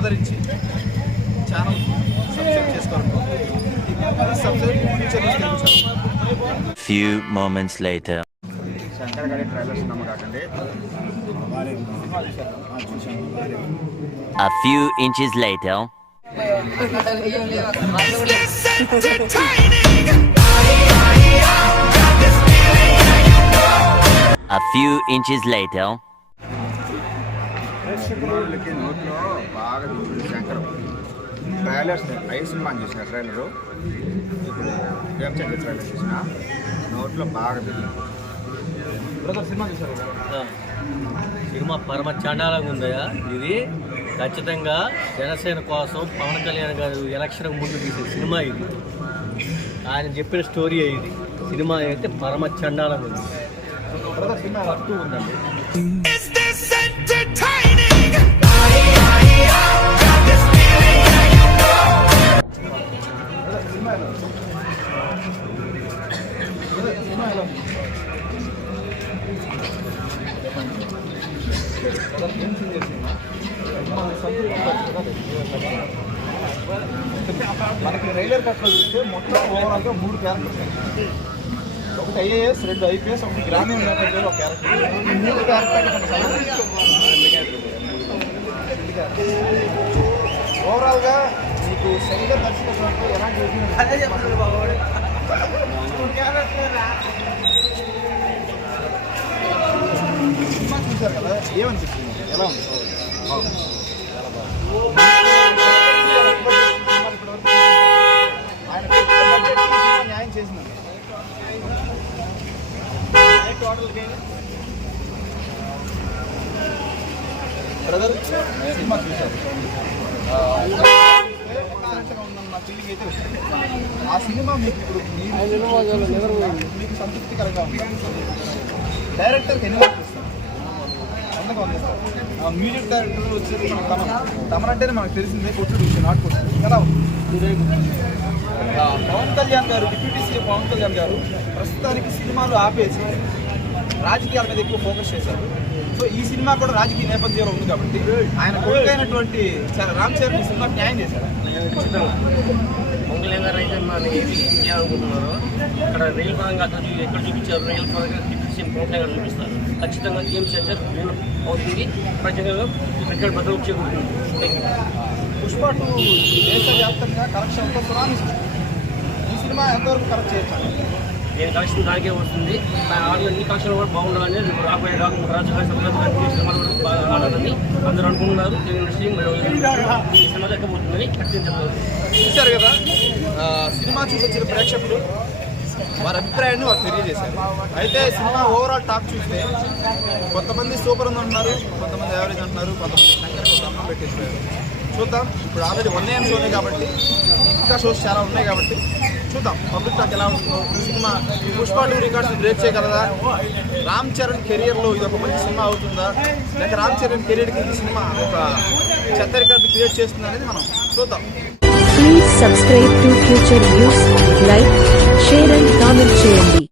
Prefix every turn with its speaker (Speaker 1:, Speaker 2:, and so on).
Speaker 1: ఆదరించి channel subscribe చేసుకోవాలనుకుంటున్నాను subscribe future few moments later
Speaker 2: Shankar గారి ట్రైలర్స్ నమ్మకండి
Speaker 1: A few inches later. A few inches later.
Speaker 2: ప్రేక్షకులకి నోట్లో బాగా చూసింది శంకర్. ట్రైలర్స్ ఐ సినిమా చూసిన ట్రైలరు. చంద్ర ట్రైలర్ చూసిన? నోట్లో బాగా సినిమా చూసారు?
Speaker 3: సినిమా పరమ చండాలంగా ఉందయా ఇది ఖచ్చితంగా జనసేన కోసం పవన్ కళ్యాణ్ గారు ఎలక్షన్ ముందు తీసే సినిమా ఇది. ఆయన చెప్పిన స్టోరీ ఇది. సినిమా అయితే పరమ చండాలంగా ఉంది
Speaker 2: అట్టు ఉందండి. మనకి రైలర్ కట్లో చూస్తే మొత్తం ఓవరాల్గా మూడు క్యారెక్టర్స్. ఒకటి ఐఏఎస్ రెండు ఐపీఎస్ ఒకటి గ్రామీణ నేపథ్యంలో ఒక క్యారెక్టర్ మూడు క్యారెక్టర్ ఓవరాల్గా మీకు శంకర్ దర్శకత్వంలో ఎలాంటి సినిమా చూశారు కదా? ఏమనిపిస్తుంది? ఎలా ఉంది? ఆయన న్యాయం చేసిందండి బ్రదర్ సినిమా చూశారు ఉందన్న ఫీలింగ్ అయితే. ఆ సినిమా మీకు ఇప్పుడు మీకు సంతృప్తికరంగా ఉంది. డైరెక్టర్కి ఎన్ని మార్కులు ఇస్తారు ఆ మ్యూజిక్ డైరెక్టర్ వచ్చేసి మన తమన్. తమన్ అంటేనే మనకు తెలిసిందే కొట్టుడు విషయం నాటు కొట్టుడు ఎలా ఉంది? పవన్ కళ్యాణ్ గారు డిప్యూటీ సీఎం పవన్ కళ్యాణ్ గారు ప్రస్తుతానికి సినిమాలు ఆపేసి రాజకీయాల మీద ఎక్కువ ఫోకస్ చేశారు. సో ఈ సినిమా కూడా రాజకీయ నేపథ్యంలో ఉంది కాబట్టి ఆయన కొడుకైనటువంటి రామ్ చరణ్ సినిమా న్యాయం చేశారు.
Speaker 3: మంగళం గారు అయితే మన ఏమి చేయాలనుకుంటున్నారో అక్కడ రైలు పరంగా ఎక్కడ చూపించారు? రైలు పరంగా డిప్యూటీ పవన్ కళ్యాణ్ గారు చూపిస్తారు. ఖచ్చితంగా గేమ్ చేంజర్ అవుతుంది. ప్రజలు ప్రజలు బదులు చేకూరుతుంది.
Speaker 2: పుష్ప టూ దేశవ్యాప్తంగా కలెక్షన్తో. ఈ సినిమా ఎంతవరకు కరెక్ట్ చేయొచ్చు?
Speaker 3: నేను కలెక్షన్ దానికే వస్తుంది. ఆడియో అన్ని కలెక్షన్ కూడా బాగుండాలని రాబోయే రాకు రాజకీయ సంబంధించిన సినిమాలు కూడా బాగా ఆడాలని అందరూ అనుకుంటున్నారు. ఈ సినిమా దక్కబోతుందని ఖచ్చితంగా
Speaker 2: చూశారు కదా? సినిమా చూసొచ్చిన ప్రేక్షకులు వారి అభిప్రాయాన్ని వారు తెలియజేశారు. అయితే సినిమా ఓవరాల్ టాక్ చూస్తే కొంతమంది సూపర్ ఉంది అంటున్నారు కొంతమంది యావరేజ్ అంటున్నారు కొంతమంది శంకర్కి పెట్టేసిపోయారు చూద్దాం. ఇప్పుడు ఆల్రెడీ వన్ ఏఎం షోనే కాబట్టి ఇంకా షోస్ చాలా ఉన్నాయి కాబట్టి చూద్దాం. పబ్లిక్ టాక్ ఎలా ఉంటుందో. Cinema Pushpa two records break చేయగలదా? రామ్ చరణ్ కెరియర్లో ఇది ఒక మంచి సినిమా అవుతుందా? లేక రామ్ చరణ్ కెరియర్కి ఈ సినిమా ఒక చెత్త రికార్డు క్రియేట్ చేస్తుంది అనేది మనం చూద్దాం.
Speaker 4: Please subscribe to Future News, like, share and comment చేయండి